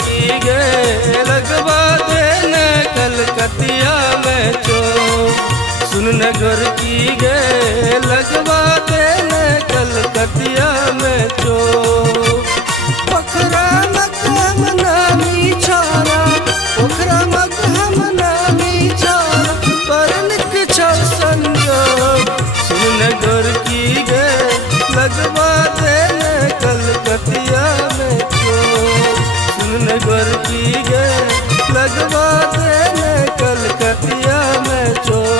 की गे लगवा देने कलकतिया में चोर। सुन नगर की गे लगवा देने कलकतिया में चोर। पोखरा मगहम नामी छोरा, पोखरा मगहम नामी छोरा, परनिक छौ संजोग। सुन नगर की गे लगवा देने कलकतिया में चोर। सुन नगर की गे लगवा देने कलकतिया में चोर।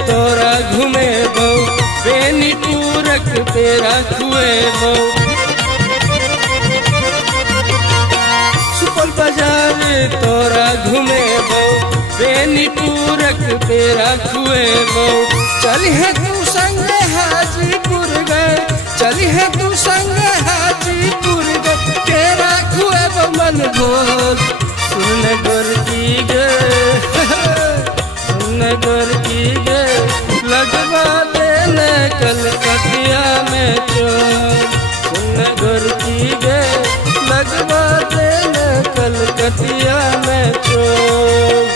तोरा घूमे बो बेनी पूरक तेरा खुए बो। सुपौल बाजार तोरा घूमे बो बेनी पूरक तेरा खुए बो। चली है तू संग हाजीपुर गए, चली है तू संग हाजीपुर गए, तेरा खुए बो मन बोल। सुन नगर की गे सुन नगर की गे लगवा देने कलकतिया में चोर। सुन नगर की गे लगवा देने कलकतिया में चोर।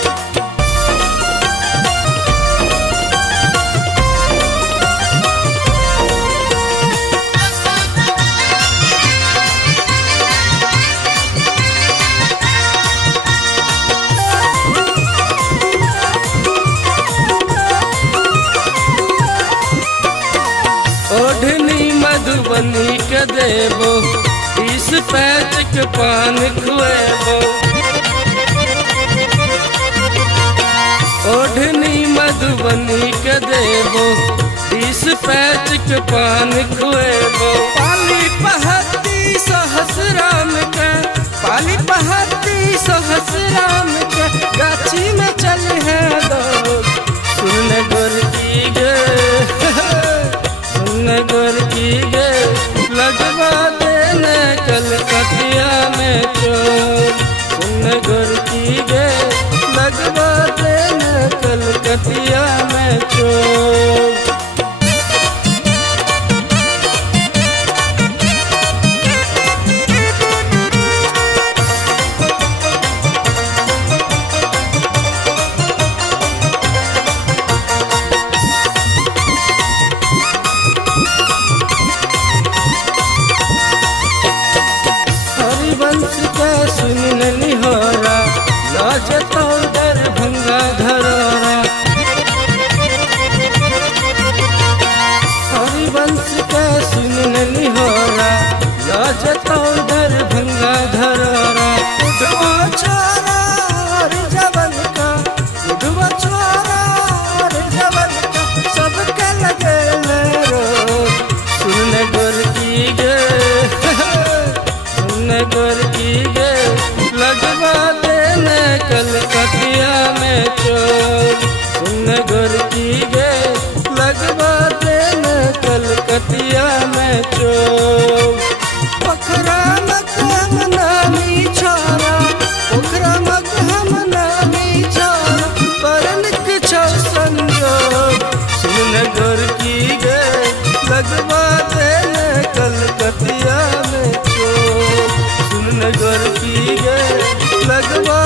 ओढ़नी मधुबनी के देबो 20 पैच के पान खुएबो। ओढ़नी मधुबनी के देबो 20 पैच के पान खुएबो। पाली पहती सहस्राम के, पाली पहती सहस्राम के, गाछी में चल है दो। सुन नगर की गे नगर की गे लगवा देने कलकतिया में चोर। सुन नगर की गे लगवा देने कलकतिया में चोर। सुन निहोरा लाजतो दरभंगा धरोरा। हरिवंश का सुन निहोरा लाजतो दरभंगा धरोरा। उधवा छोरा और जवन का, उधवा छोरा और जवन का, सबके लगे रोज। सुन नगर की गे सुन नगर की गे लगवा देने कलकतिया में चोर। सुन नगर की गे लगवा देने कलकतिया में चोर। पोखरा मगहम नामी छोरा, पोखरा मगहम नामी छोरा, परनिक छौ संजोग। सुन नगर की गे लगवा देने कलकतिया में चोर। सुन नगर की गे लगवा